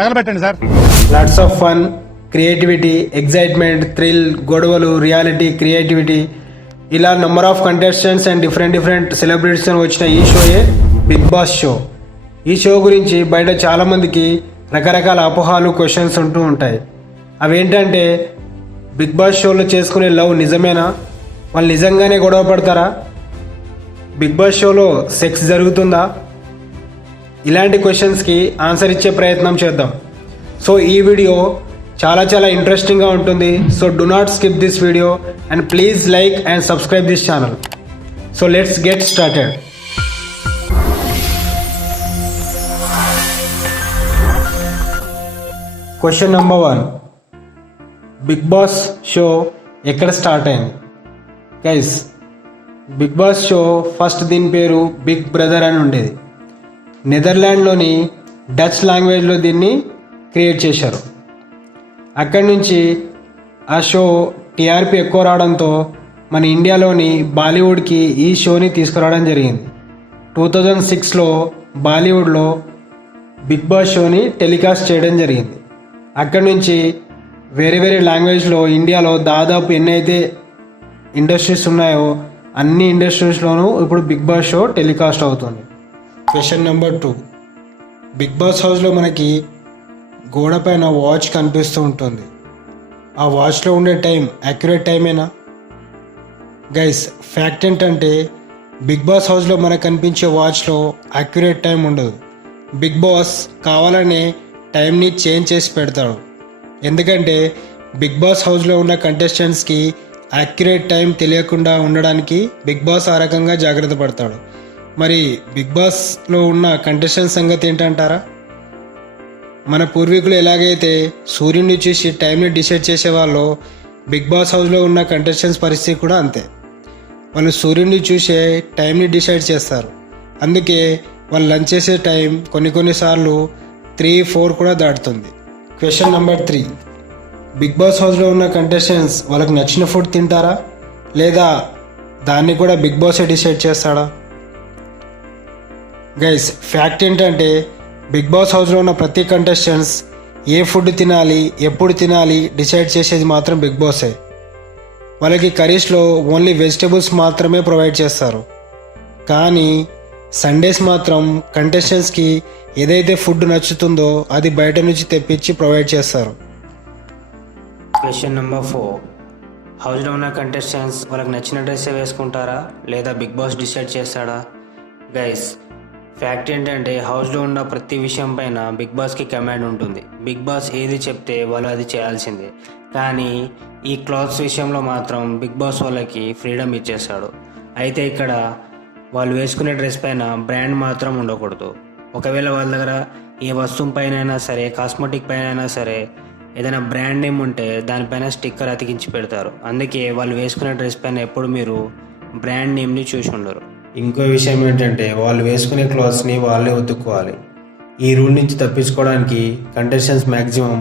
తగలబెట్టండి sir. Lots of fun, creativity, excitement, thrill, గొడవలు, reality, creativity, ఇలా number of contestants and different celebrities వచ్చిన ఈ షోయే బిగ్ బాస్ షో. ఈ షో గురించి బయట చాలామందికి రకరకాల అపోహాలు, క్వశ్చన్స్ ఉంటూ ఉంటాయి. అవేంటంటే, బిగ్ బాస్ షోలో చేసుకునే లవ్ నిజమేనా? వాళ్ళు నిజంగానే గొడవ పడతారా? బిగ్ బాస్ షోలో సెక్స్ జరుగుతుందా? ఇలాంటి క్వశ్చన్స్కి ఆన్సర్ ఇచ్చే ప్రయత్నం చేద్దాం. సో ఈ వీడియో చాలా ఇంట్రెస్టింగ్గా ఉంటుంది. So do not skip this video and please like and subscribe this channel. So let's get started. Question number 1, Bigg Boss show ఎక్కడ స్టార్ట్ అయింది? Guys, Bigg Boss show first దీని పేరు బిగ్ బ్రదర్ అని ఉండేది. నెదర్లాండ్లోని Dutch లాంగ్వేజ్లో దీన్ని create చేశారు. అక్కడి నుంచి ఆ షో టీఆర్పీ ఎక్కువ రావడంతో మన ఇండియాలోని బాలీవుడ్కి ఈ షోని తీసుకురావడం జరిగింది. 2006లో బాలీవుడ్లో బిగ్ బాస్ షోని టెలికాస్ట్ చేయడం జరిగింది. అక్కడి నుంచి వేరే లాంగ్వేజ్లో ఇండియాలో దాదాపు ఎన్నైతే ఇండస్ట్రీస్ ఉన్నాయో అన్ని ఇండస్ట్రీస్లోనూ ఇప్పుడు బిగ్ బాస్ షో టెలికాస్ట్ అవుతుంది. క్వశ్చన్ నెంబర్ 2, బిగ్ బాస్ హౌస్లో మనకి గోడ పైన వాచ్ కనిపిస్తూ ఉంటుంది. ఆ వాచ్లో ఉండే టైం యాక్యురేట్ టైమేనా? గైస్, ఫ్యాక్ట్ ఏంటంటే బిగ్ బాస్ హౌస్లో మనకు కనిపించే వాచ్లో యాక్యురేట్ టైం ఉండదు. బిగ్ బాస్ కావాలనే టైంని చేంజ్ చేసి పెడతాడు. ఎందుకంటే బిగ్ బాస్ హౌస్లో ఉన్న కంటెస్టెంట్స్కి యాక్యురేట్ టైం తెలియకుండా ఉండడానికి బిగ్ బాస్ ఆ రకంగా జాగ్రత్త పడతాడు. మరి బిగ్ బాస్లో ఉన్న కంటెస్టెంట్ సంగతి ఏంటంటారా? మన పూర్వీకులు ఎలాగైతే సూర్యుడిని చూసి టైంని డిసైడ్ చేసేవాళ్ళో, బిగ్ బాస్ హౌస్లో ఉన్న కంటెస్టెంట్స్ పరిస్థితి కూడా అంతే. వాళ్ళు సూర్యుడిని చూసే టైంని డిసైడ్ చేస్తారు. అందుకే వాళ్ళు లంచ్ చేసే టైం కొన్నిసార్లు 3-4 కూడా దాటుతుంది. క్వశ్చన్ నెంబర్ 3, బిగ్ బాస్ హౌస్లో ఉన్న కంటెస్టెంట్స్ వాళ్ళకి నచ్చిన ఫుడ్ తింటారా, లేదా దాన్ని కూడా బిగ్ బాసే డిసైడ్ చేస్తాడా? గైస్, ఫ్యాక్ట్ ఏంటంటే బిగ్ బాస్ హౌస్లో ఉన్న ప్రతి కంటెస్టెంట్స్ ఏ ఫుడ్ తినాలి, ఎప్పుడు తినాలి డిసైడ్ చేసేది మాత్రం బిగ్ బాసే. వాళ్ళకి కర్రీస్లో ఓన్లీ వెజిటేబుల్స్ మాత్రమే ప్రొవైడ్ చేస్తారు. కానీ సండేస్ మాత్రం కంటెస్టెంట్స్కి ఏదైతే ఫుడ్ నచ్చుతుందో అది బయట నుంచి తెప్పించి ప్రొవైడ్ చేస్తారు. క్వశ్చన్ నెంబర్ 4, హౌస్లో ఉన్న కంటెస్టెంట్స్ వాళ్ళకి నచ్చిన డ్రెస్సే వేసుకుంటారా, లేదా బిగ్ బాస్ డిసైడ్ చేస్తాడా? గైస్, ఫ్యాక్ట్ ఏంటంటే హౌస్లో ఉన్న ప్రతి విషయం పైన బిగ్ బాస్కి కమాండ్ ఉంటుంది. బిగ్ బాస్ ఏది చెప్తే వాళ్ళు అది చేయాల్సిందే. కానీ ఈ క్లాత్స్ విషయంలో మాత్రం బిగ్ బాస్ వాళ్ళకి ఫ్రీడమ్ ఇచ్చేస్తాడు. అయితే ఇక్కడ వాళ్ళు వేసుకునే డ్రెస్ పైన బ్రాండ్ మాత్రం ఉండకూడదు. ఒకవేళ వాళ్ళ దగ్గర ఏ వస్తువు పైన అయినా సరే, కాస్మెటిక్ పైన అయినా సరే ఏదైనా బ్రాండ్ నేమ్ ఉంటే దానిపైన స్టిక్కర్ అతికించి పెడతారు. అందుకే వాళ్ళు వేసుకునే డ్రెస్ పైన ఎప్పుడు మీరు బ్రాండ్ నేమ్ని చూసి ఉండరు. ఇంకో విషయం ఏంటంటే వాళ్ళు వేసుకునే క్లాత్స్ని వాళ్ళే ఉతుక్కోవాలి. ఈ రూల్ నుంచి తప్పించుకోవడానికి కంటెస్టెంట్స్ మ్యాక్సిమం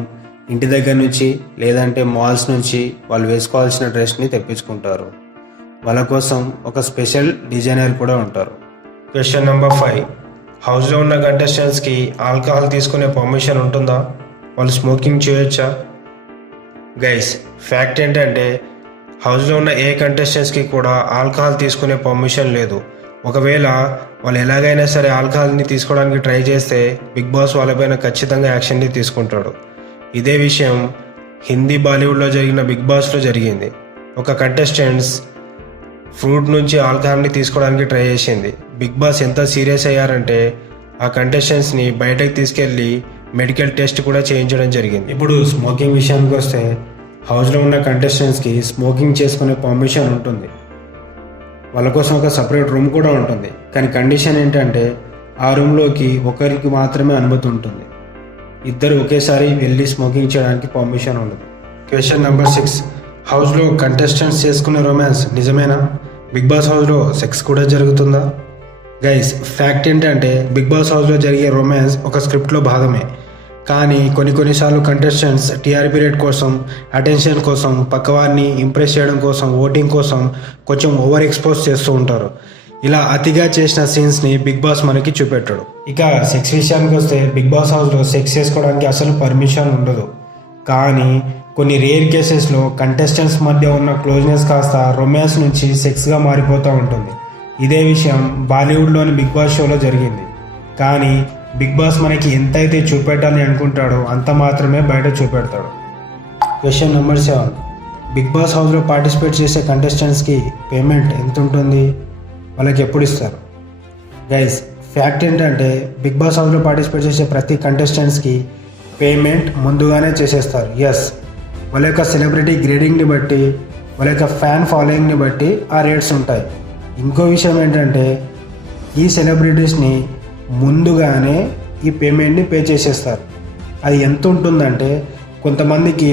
ఇంటి దగ్గర నుంచి లేదంటే మాల్స్ నుంచి వాళ్ళు వేసుకోవాల్సిన డ్రెస్ని తెప్పించుకుంటారు. వాళ్ళ కోసం ఒక స్పెషల్ డిజైనర్ కూడా ఉంటారు. క్వశ్చన్ నెంబర్ 5, హౌస్లో ఉన్న కంటెస్టెంట్స్కి ఆల్కహాల్ తీసుకునే పర్మిషన్ ఉంటుందా? వాళ్ళు స్మోకింగ్ చేయొచ్చా? గైస్, ఫ్యాక్ట్ ఏంటంటే హౌస్లో ఉన్న ఏ కంటెస్టెంట్స్కి కూడా ఆల్కహాల్ తీసుకునే పర్మిషన్ లేదు. ఒకవేళ వాళ్ళు ఎలాగైనా సరే ఆల్కహాల్ని తీసుకోవడానికి ట్రై చేస్తే బిగ్ బాస్ వాళ్ళపైన ఖచ్చితంగా యాక్షన్ని తీసుకుంటాడు. ఇదే విషయం హిందీ, బాలీవుడ్లో జరిగిన బిగ్ బాస్లో జరిగింది. ఒక కంటెస్టెంట్స్ ఫ్రూట్ నుంచి ఆల్కహాల్ని తీసుకోవడానికి ట్రై చేసింది. బిగ్ బాస్ ఎంత సీరియస్ అయ్యారంటే ఆ కంటెస్టెంట్స్ని బయటకు తీసుకెళ్ళి మెడికల్ టెస్ట్ కూడా చేయించడం జరిగింది. ఇప్పుడు స్మోకింగ్ విషయానికి వస్తే హౌస్లో ఉన్న కంటెస్టెంట్స్కి స్మోకింగ్ చేసుకునే పర్మిషన్ ఉంటుంది. వాళ్ళ కోసం ఒక సపరేట్ రూమ్ కూడా ఉంటుంది. కానీ కండిషన్ ఏంటంటే ఆ రూమ్లోకి ఒకరికి మాత్రమే అనుమతి ఉంటుంది. ఇద్దరు ఒకేసారి వెళ్ళి స్మోకింగ్ చేయడానికి పర్మిషన్ ఉండదు. క్వశ్చన్ నెంబర్ 6, హౌస్లో కంటెస్టెంట్స్ చేసుకునే రొమాన్స్ నిజమేనా? బిగ్ బాస్ హౌస్లో సెక్స్ కూడా జరుగుతుందా? గైస్, ఫ్యాక్ట్ ఏంటంటే బిగ్ బాస్ హౌస్లో జరిగే రొమాన్స్ ఒక స్క్రిప్ట్లో భాగమే. కానీ కొన్నిసార్లు కంటెస్టెంట్స్ టీఆర్పీ రేట్ కోసం, అటెన్షన్ కోసం, పక్కవారిని ఇంప్రెస్ చేయడం కోసం, ఓటింగ్ కోసం కొంచెం ఓవర్ ఎక్స్పోజ్ చేస్తూ ఉంటారు. ఇలా అతిగా చేసిన సీన్స్ని బిగ్ బాస్ మనకి చూపెట్టాడు. ఇక సెక్స్ విషయానికి వస్తే బిగ్ బాస్ హౌస్లో సెక్స్ చేసుకోవడానికి అసలు పర్మిషన్ ఉండదు. కానీ కొన్ని రేర్ కేసెస్లో కంటెస్టెంట్స్ మధ్య ఉన్న క్లోజ్నెస్ కాస్త రొమాన్స్ నుంచి సెక్స్గా మారిపోతూ ఉంటుంది. ఇదే విషయం బాలీవుడ్లోని బిగ్ బాస్ షోలో జరిగింది. కానీ బిగ్ బాస్ మనకి ఎంతైతే చూపెట్టాలని అనుకుంటాడో అంత మాత్రమే బయట చూపెడతాడు. Question number 7. బిగ్ బాస్ హౌస్లో పార్టిసిపేట్ చేసే కంటెస్టెంట్స్కి పేమెంట్ ఎంత ఉంటుంది, వాళ్ళకి ఎప్పుడు ఇస్తారు? గైస్, ఫ్యాక్ట్ ఏంటంటే బిగ్ బాస్ హౌస్లో పార్టిసిపేట్ చేసే ప్రతి కంటెస్టెంట్స్కి పేమెంట్ ముందుగానే చేసేస్తారు. ఎస్, వాళ్ళ యొక్క సెలబ్రిటీ గ్రేడింగ్ని బట్టి, వాళ్ళ యొక్క ఫ్యాన్ ఫాలోయింగ్ని బట్టి ఆ రేట్స్ ఉంటాయి. ఇంకో విషయం ఏంటంటే ఈ సెలబ్రిటీస్ని ముందుగానే ఈ పేమెంట్ని పే చేసేస్తారు. అది ఎంత ఉంటుందంటే కొంతమందికి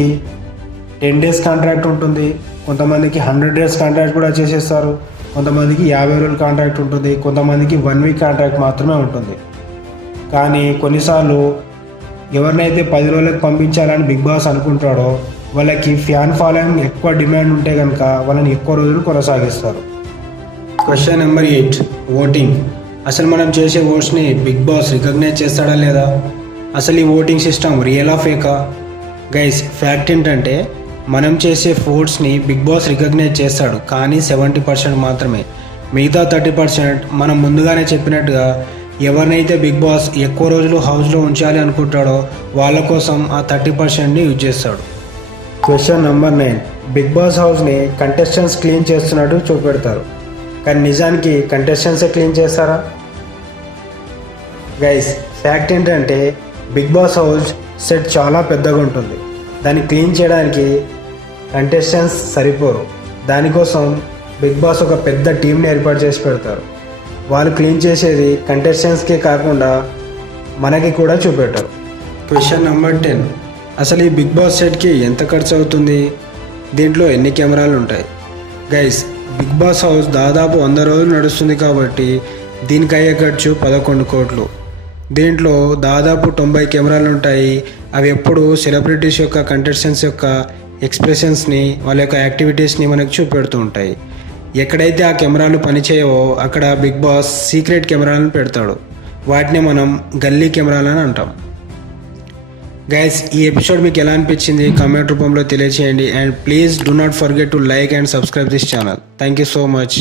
10 days కాంట్రాక్ట్ ఉంటుంది, కొంతమందికి 100 days కాంట్రాక్ట్ కూడా చేసేస్తారు, కొంతమందికి 50 రోజుల కాంట్రాక్ట్ ఉంటుంది, కొంతమందికి 1 week కాంట్రాక్ట్ మాత్రమే ఉంటుంది. కానీ కొన్నిసార్లు ఎవరినైతే 10 రోజులకు పంపించాలని బిగ్ బాస్ అనుకుంటాడో వాళ్ళకి ఫ్యాన్ ఫాలోయింగ్ ఎక్కువ డిమాండ్ ఉంటే కనుక వాళ్ళని ఎక్కువ రోజులు కొనసాగిస్తారు. Question number 8. ఓటింగ్. అసలు మనం చేసే ఓట్స్ని బిగ్ బాస్ రికగ్నైజ్ చేస్తాడా లేదా? అసలు ఈ ఓటింగ్ సిస్టమ్ రియలా ఫేకా? గైస్, ఫ్యాక్ట్ ఏంటంటే మనం చేసే ఓట్స్ని బిగ్ బాస్ రికగ్నైజ్ చేస్తాడు, కానీ 70% మాత్రమే. మిగతా 30% మనం ముందుగానే చెప్పినట్టుగా ఎవరినైతే బిగ్ బాస్ ఎక్కువ రోజులు హౌస్లో ఉంచాలి అనుకుంటాడో వాళ్ళ కోసం ఆ 30%ని యూజ్ చేస్తాడు. Question number 9. బిగ్ బాస్ హౌస్ని కంటెస్టెంట్స్ క్లీన్ చేస్తున్నట్టు చూపెడతారు, కానీ నిజానికి కంటెస్టెంట్సే క్లీన్ చేస్తారా? గైస్, ఫ్యాక్ట్ ఏంటంటే బిగ్ బాస్ హౌస్ సెట్ చాలా పెద్దగా ఉంటుంది. దాన్ని క్లీన్ చేయడానికి కంటెస్టెంట్స్ సరిపోరు. దానికోసం బిగ్ బాస్ ఒక పెద్ద టీంని ఏర్పాటు చేసి పెడతారు. వాళ్ళు క్లీన్ చేసేది కంటెస్టెంట్స్కే కాకుండా మనకి కూడా చూపెట్టారు. Question number 10. అసలు ఈ బిగ్ బాస్ సెట్కి ఎంత ఖర్చు అవుతుంది, దీంట్లో ఎన్ని కెమెరాలు ఉంటాయి? గైస్, బిగ్ బాస్ హౌస్ దాదాపు 100 రోజులు నడుస్తుంది కాబట్టి దీనికి అయ్యే ఖర్చు 11 కోట్లు. దీంట్లో దాదాపు 90 కెమెరాలు ఉంటాయి. అవి ఎప్పుడు సెలబ్రిటీస్ యొక్క కంటెస్టెంట్స్ యొక్క ఎక్స్ప్రెషన్స్ని, వాళ్ళ యొక్క యాక్టివిటీస్ని మనకు చూపెడుతూ ఉంటాయి. ఎక్కడైతే ఆ కెమెరాలు పనిచేయవో అక్కడ బిగ్ బాస్ సీక్రెట్ కెమెరాలను పెడతాడు. వాటిని మనం గల్లీ కెమెరాలని అంటాం. గైస్, ఈ ఎపిసోడ్ మీకు ఎలా అనిపించింది కామెంట్ రూపంలో తెలియచేయండి. And please do not forget to like and subscribe this channel. Thank you so much.